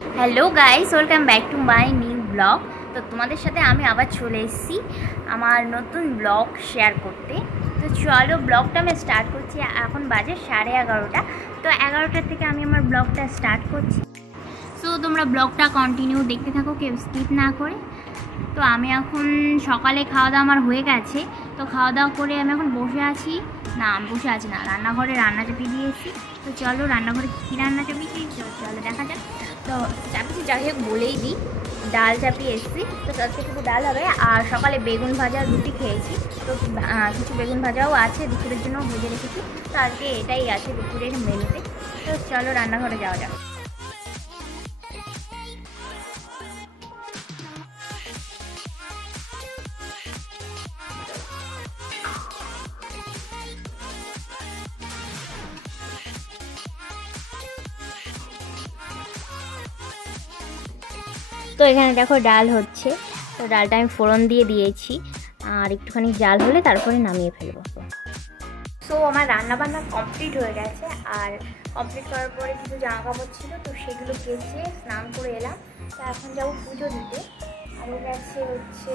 Hello guys, welcome back to my new blog. তো তোমাদের সাথে আমি আবার চলে এসেছি আমার নতুন ব্লগ শেয়ার করতে। তো চলো ব্লগটা আমি স্টার্ট করছি। এখন বাজে 11:30। তো 11টার থেকে আমি আমার ব্লগটা স্টার্ট করছি। সো তোমরা ব্লগটা কন্টিনিউ দেখতে থাকো, কেউ স্কিপ না করে। তো আমি এখন সকালে খাওয়া দাওয়া আমার হয়ে গেছে। তো খাওয়া দাওয়া করে আমি এখন বসে আছি। না, আমি বসে আছি না, রান্নাঘরে রান্না চাপিয়ে দিয়েছি। তো চলো রান্নাঘরে কী রান্না চাপিয়েছি চলো দেখা যাক। তো চাপিয়েছি, যাই হোক বলেই দিই, ডাল চাপিয়ে এসেছি। তো আজকে শুধু ডাল হবে। আর সকালে বেগুন ভাজা রুটি খেয়েছি। তো কিছু বেগুন ভাজাও আছে, দুপুরের জন্য ভেজে রেখেছি। তো আজকে এটাই আছে দুপুরের মেনুতে। তো চলো রান্নাঘরে যাওয়া যাক। তো এখানে দেখো ডাল হচ্ছে। তো ডালটা আমি ফোড়ন দিয়ে দিয়েছি, আর একটুখানি জাল হলে তারপরে নামিয়ে ফেলবো। সো আমার রান্নাবান্না কমপ্লিট হয়ে গেছে। আর কমপ্লিট করার পরে কিছু জামা কাপড় ছিল, তো সেগুলো কেচে স্নান করে এলাম। তো এখন যাবো পুজো দিতে। আরও গেছে হচ্ছে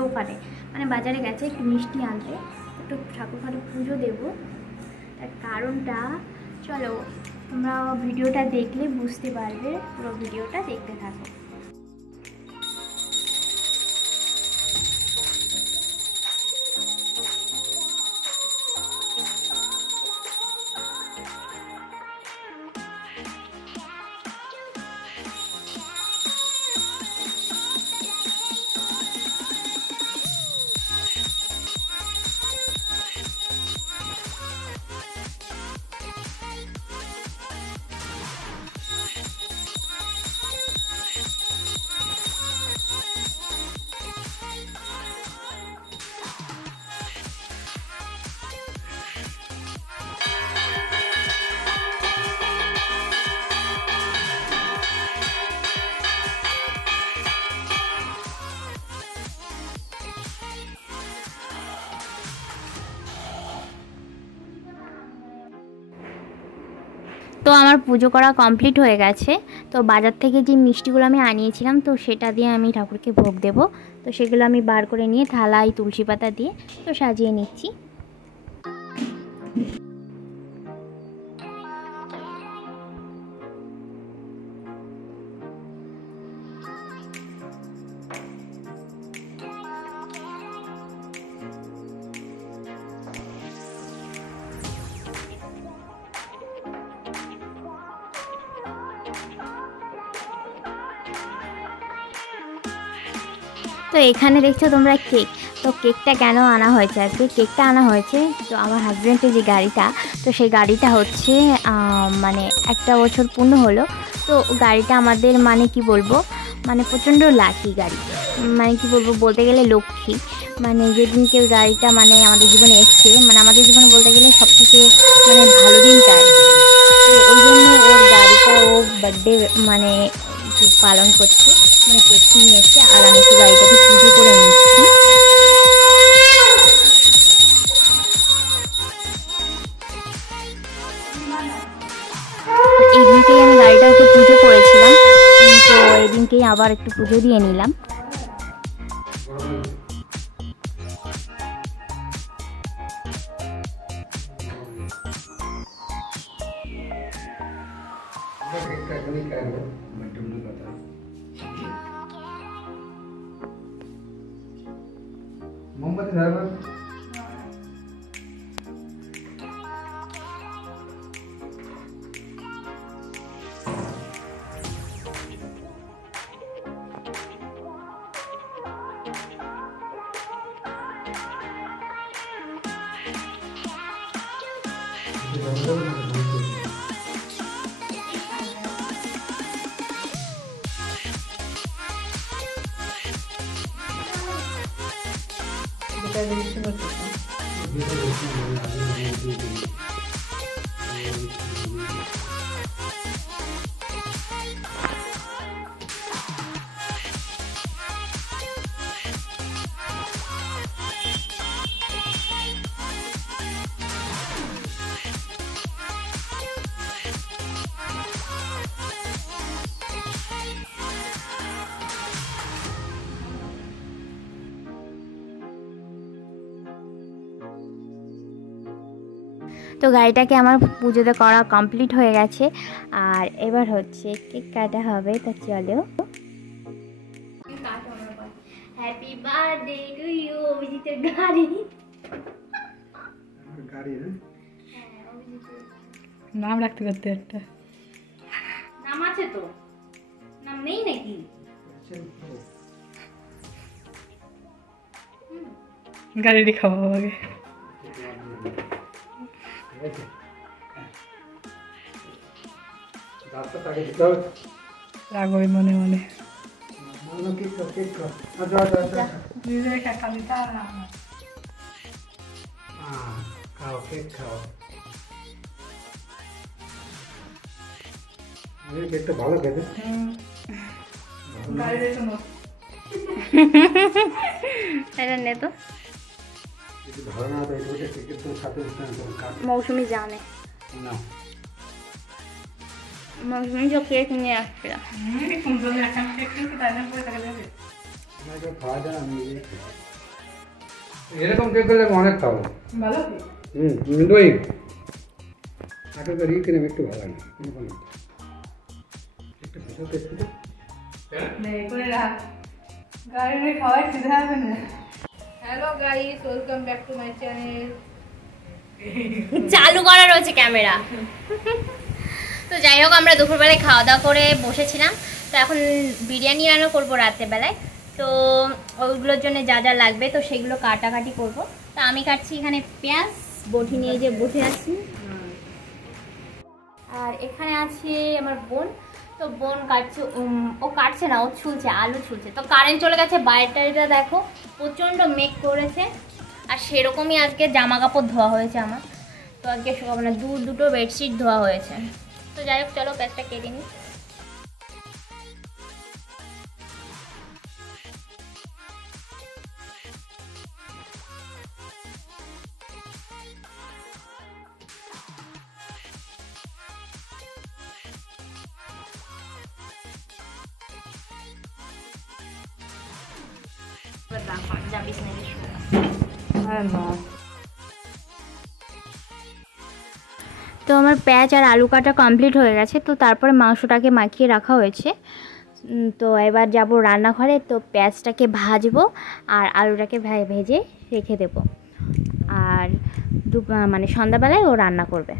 দোকানে, মানে বাজারে গেছে একটু মিষ্টি আনতে, একটু ঠাকুর ঘরে পুজো দেবো। তার কারণটা চলো তোমরা ভিডিওটা দেখলে বুঝতে পারবে, পুরো ভিডিওটা দেখতে থাকো। তো আমার পুজো করা কমপ্লিট হয়ে গেছে। তো বাজার থেকে যে মিষ্টিগুলো আমি আনিয়েছিলাম, তো সেটা দিয়ে আমি ঠাকুরকে ভোগ দেব। তো সেগুলো আমি বার করে নিয়ে থালায় তুলসী পাতা দিয়ে তো সাজিয়ে নিচ্ছি। তো এখানে দেখছো তোমরা কেক। তো কেকটা কেন আনা হয়েছে আজকে? কেকটা আনা হয়েছে তো আমার হাজব্যান্ডের যে গাড়িটা, তো সেই গাড়িটা হচ্ছে মানে 1 বছর পূর্ণ হলো। তো গাড়িটা আমাদের মানে কি বলবো, মানে প্রচণ্ড লাকি গাড়ি, মানে কি বলবো, বলতে গেলে লক্ষ্মী। মানে যেদিন কেউ গাড়িটা মানে আমাদের জীবনে এসছে, মানে আমাদের জীবনে বলতে গেলে সবথেকে মানে ভালো দিনটা। তো ওই জন্য ওর গাড়িটা ও বার্থডে মানে পালন করছে, মানে কেক নিয়ে এসছে। আর আমি একটু গাড়িটাকে পুজো করে নিচ্ছি। এই দিনকেই আমি গাড়িটাকে পুজো করেছিলাম, তো এই দিনকেই আবার একটু পুজো দিয়ে নিলাম। मोमबत्ती धरना তো গাড়িটাকে আমার পুজোতে করা কমপ্লিট হয়ে গেছে, আর এবার হচ্ছে কেক কাটা হবে। তা চলো। Happy birthday to you. অভিজিতের গাড়ি নাম রাখতে করতে একটা নাম আছে তো, নাম নেই নাকি? গাড়ি খাওয়া হবে রাগ ওই মনে মনে ভালো খেতে নে তো মৌসুমি জানে না মৌসুমি যে কেক নিয়ে আসছিল এরকম কেক করলে অনেক খাবো দই আগে তো রিয়ে কিনে একটু ভালো লাগে একটু ভালো একটু hello guys, welcome back to my channel. চালু করা রয়েছে ক্যামেরা। তো যাই হোক, আমরা দুপুরবেলায় খাওয়া দাওয়া করে বসেছিলাম। তো এখন বিরিয়ানি রান্না করবো রাত্রেবেলায়। তো ওইগুলোর জন্য যা যা লাগবে তো সেগুলো কাটাকাটি করব। তো আমি কাটছি এখানে পেঁয়াজ, বটি নিয়ে যে বসে আছি। আর এখানে আছে আমার বোন। তো বোন কাটছে, ও কাটছে না, ও ছুলছে, আলু ছুলছে। তো কারেন্ট চলে গেছে, বাইরেটা দেখো প্রচণ্ড মেঘ করেছে। আর সেরকমই আজকে জামা কাপড় ধোয়া হয়েছে আমার। তো আজকে মানে দুটো বেডশিট ধোয়া হয়েছে। তো যাই হোক, চলো প্যাঁচটা কেটে নিই। তো আমার পেঁয়াজ আর আলু কাটা কমপ্লিট হয়ে গেছে। তো তারপরে মাংসটাকে মাখিয়ে রাখা হয়েছে। তো এবার যাব রান্নাঘরে। তো পেঁয়াজটাকে ভাজবো আর আলুটাকে ভেজে রেখে দেব। আর মানে সন্ধ্যাবেলায় ও রান্না করবে।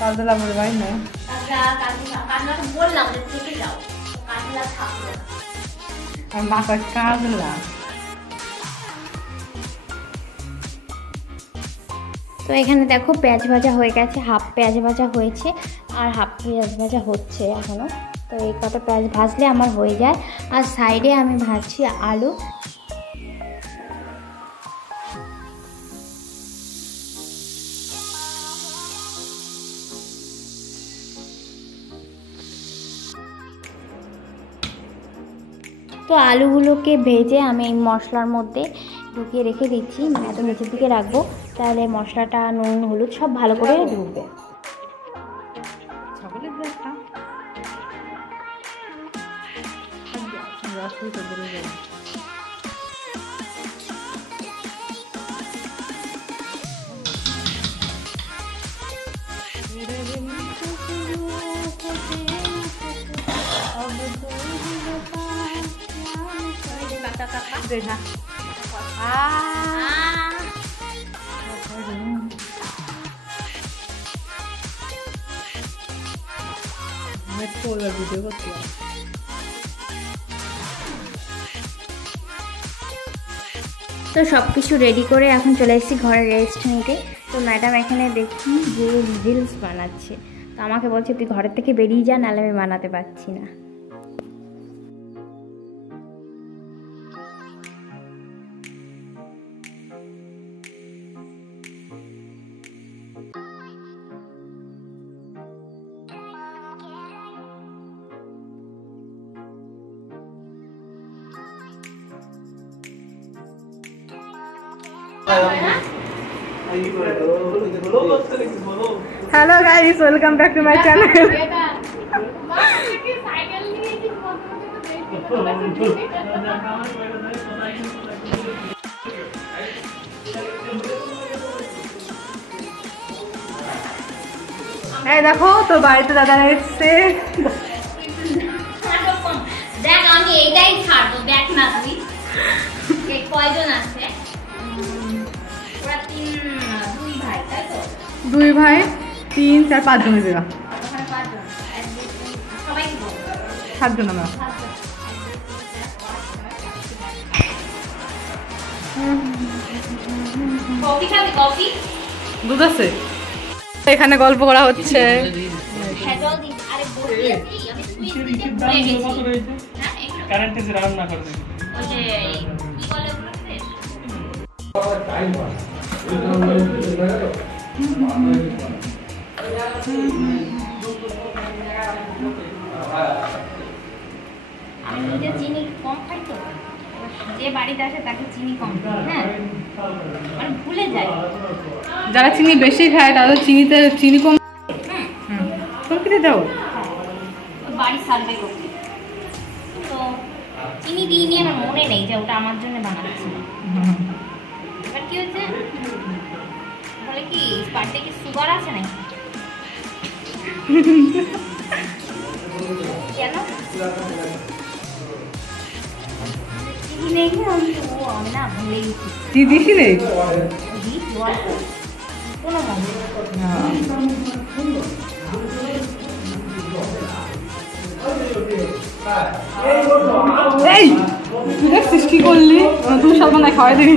কাজলা বলে ভাই না বললাম যে থেকে যাও, কাজলা থাকলো না। আর মা কয় কাজলা। তো এখানে দেখো পেঁয়াজ ভাজা হয়ে গেছে, হাফ পেঁয়াজ ভাজা হয়েছে আর হাফ পেঁয়াজ ভাজা হচ্ছে এখনও। তো এই কটা পেঁয়াজ ভাজলে আমার হয়ে যায়। আর সাইডে আমি ভাজছি আলু। তো আলুগুলোকে ভেজে আমি এই মশলার মধ্যে ঢুকিয়ে রেখে দিচ্ছি, মানে এত নিচের দিকে রাখবো, তাহলে মশলাটা নুন হলুদ সব ভালো করে ঢুকবে। দেখা ভিডিও করতে তো সব কিছু রেডি করে এখন চলে এসেছি ঘরে রেস্ট নিতে। তো ম্যাডাম এখানে দেখি যে রিলস বানাচ্ছে, তো আমাকে বলছে তুই ঘরের থেকে বেরিয়ে যা, নাহলে আমি বানাতে পারছি না। Hello guys, welcome back to my channel. এই দেখো তো বাড়িতে দাদা এসেছে। দেখ আমি এইটাই ছাড়বো, দেখ না তুই কয়জন আছে? ওরা দুই ভাই, তাই তো? 2 ভাই 3 4 5 জন হয়ে 7 জন আমরা। কফি খাবি? কফি দুধ আছে এখানে, গল্প করা হচ্ছে। আমি নিজে চিনি কম খাই, তো যে বাড়িতে আসে তাকে চিনি কম খাই, হ্যাঁ মানে ভুলে যায়। যারা চিনি বেশি খায় তাদের চিনিতে চিনি কম। কফিতে দাও বাড়ি সার্ভে করতে, তো চিনি দিয়ে নিয়ে আমার মনে নেই যে ওটা আমার জন্য বানাচ্ছি। এবার কি হয়েছে বলে কি বাড়িতে কি সুগার আছে নাকি? কেন চিনি নেই? আমি না ভুলেই চিনি দিছি নেই কোনো মনে। এই তুই দেখছিস কি করলি? তুই সব না খাওয়াই দিবি।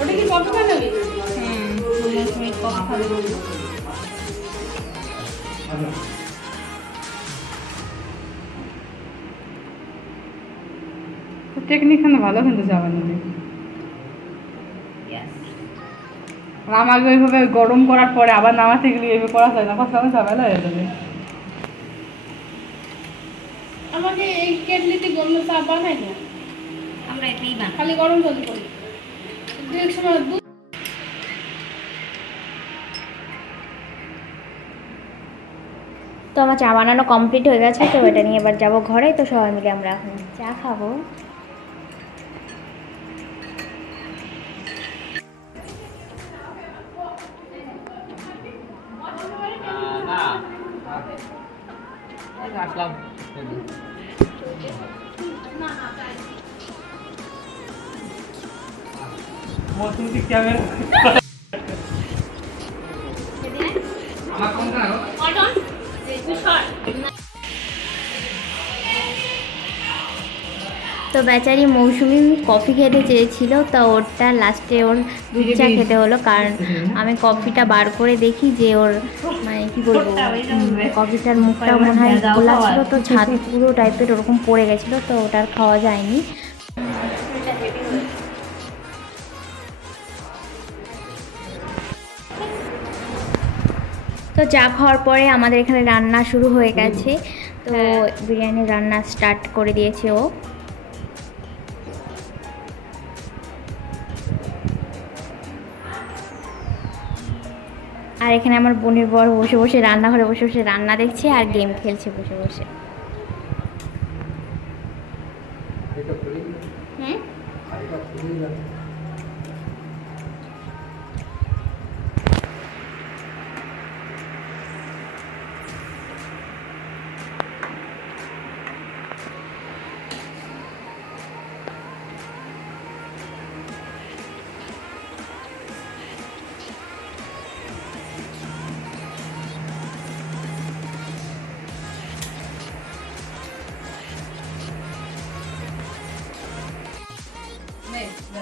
ওটা কি কত খাবি? টেকনিক ভালো কিন্তু যাবে না। আমাকে ওইভাবে গরম করার পরে আবার নামাতে গেলে এইভাবে করা যায় না, কত ঝামেলা হয়ে যাবে। আমাকে এই কেটলিতে গরম চা বানাই না, আমরা এটাই বানাই, খালি গরম জল করি। এক সময় তো আমার চা বানানো কমপ্লিট হয়ে গেছে, তো এটা নিয়ে এবার যাবো ঘরে। তো সবাই মিলে আমরা এখন চা খাবো। मौसम की क्या है? তো বেচারি মৌসুমি কফি খেতে চেয়েছিল, তো ওরটা লাস্টে ওর দুধ চা খেতে হলো, কারণ আমি কফিটা বার করে দেখি যে ওর মানে কি বলবো কফিটার মুখটা মনে হয় খোলা ছিল, তো ছাদ পুরো টাইপের ওরকম পড়ে গেছিলো, তো ওটা আর খাওয়া যায়নি। তো চা খাওয়ার পরে আমাদের এখানে রান্না শুরু হয়ে গেছে, তো বিরিয়ানির রান্না স্টার্ট করে দিয়েছে ও। আর এখানে আমার বোনের বর বসে বসে রান্নাঘরে বসে বসে রান্না দেখছে আর গেম খেলছে বসে বসে। তো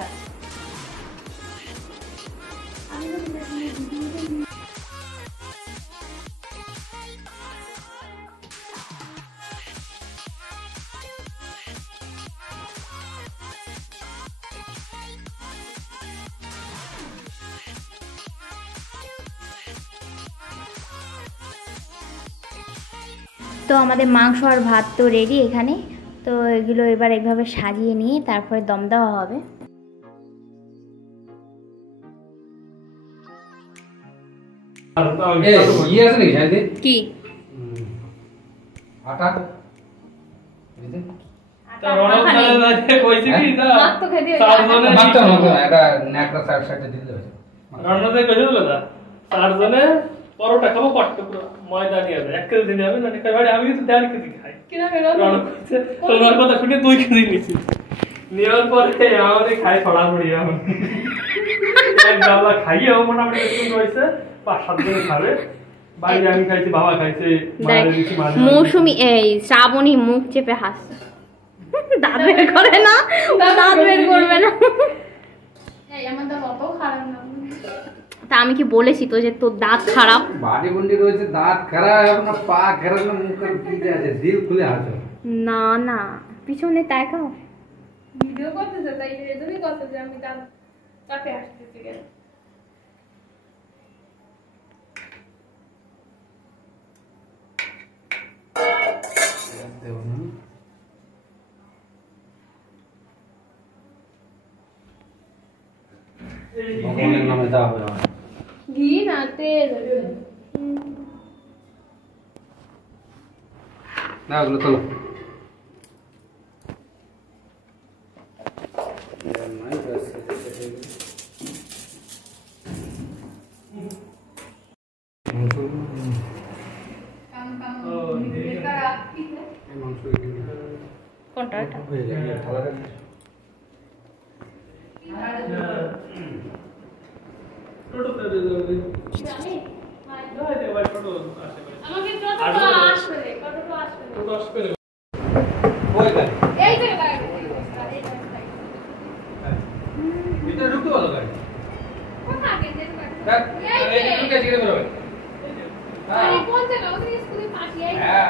আমাদের মাংস আর ভাত তো রেডি এখানে। তো এগুলো এবার এইভাবে সাজিয়ে নিয়ে তারপরে দম দেওয়া হবে। কি আটা পরোটা খাবো কটকে পুরো ময়দা নিয়ে যাবে 1 কেজি নিয়ে যাবে না ভাই আমি তো 1.5 কেজি খাই তোমার কথা শুনে 2 কেজি নিয়েছি নেওয়ার পরে আমাদের খাই ছড়াছড়ি এখন এক গাবলা খাইয়েও মোটামুটি একটু রয়েছে 5-7 দিন খাবে বাইরে আমি খাইছি বাবা খাইছে মায়ের দিচ্ছি মৌসুমি এই শ্রাবণী মুখ চেপে হাসছে দাঁত বের করে না দাঁত বের করবে না তা আমি কি বলেছি তো যে তোর দাঁত খারাপ বাড়ি গুন্ডি রয়েছে দাঁত খারাপ আপনার পা খারাপ না মুখ খারাপ কি আছে দিল খুলে হাসো না না পিছনে তাকাও ভিডিও করতেছে তাই এজন্যই করতেছে আমি দাঁত কাটে আসতেছি কেন ভগবানের নামে দেওয়া হবে ঘি না তেল না ওগুলো তোলো কোনটা আমাকে কতটা আসবে এই যে গাড়ি ভিতরে ঢুকতে বলো গাড়ি কোথায় গেছে এই ঢুকে জিরে বেরোবে আরে কোন জায়গা ওদের স্কুলের পাশে এই হ্যাঁ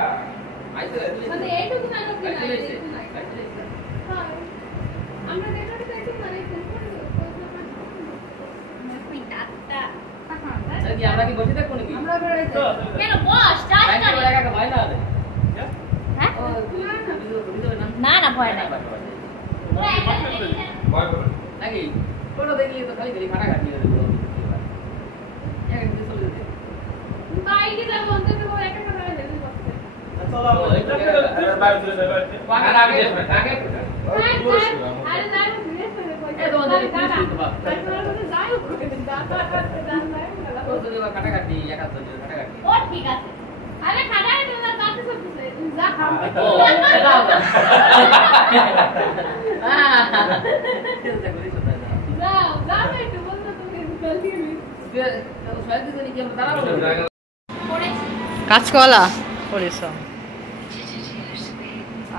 আইতে মানে এইটুকু না তো না আমরা দেখতে চাইছি মানে ফোন করে আমরা কি বসে থাকবো নাকি আমরা বেড়াইতে কেন বস চাই না একা ভয় না হবে হ্যাঁ না না ভয় নাই তোরা একটা ভয় করো নাকি ফটো দেখলি তো খালি খালি ফাটা কাটি দেবো একদিন চলে যেতে বাইরে যাব অন্তত একা একা বেড়াইতে বসতে পাকা আগে যাবে আগে আরে না ঘুরে ফেলে কই এ তোমাদের কি শুনতে পাবো তারপরে যাই ওকে দাদা তো যদি কাটা কাটি একা তো কাটা কাটি ও ঠিক আছে আরে খাটাই তো না কাটতে সবছে যা খাও ও এটা হবে যাও যাও একটু বলতো তুমি জলদি কাঁচকলা করেছ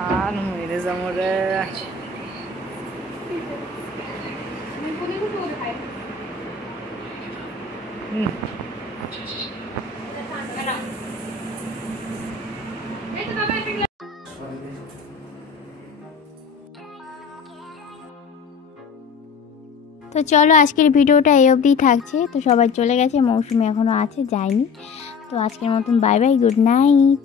আর মেরে যাবো রে তো চলো আজকের ভিডিওটা এই অবধিই থাকছে। তো সবাই চলে গেছে, মৌসুমি এখনও আছে, যায়নি। তো আজকের মতন বাই বাই, গুড নাইট।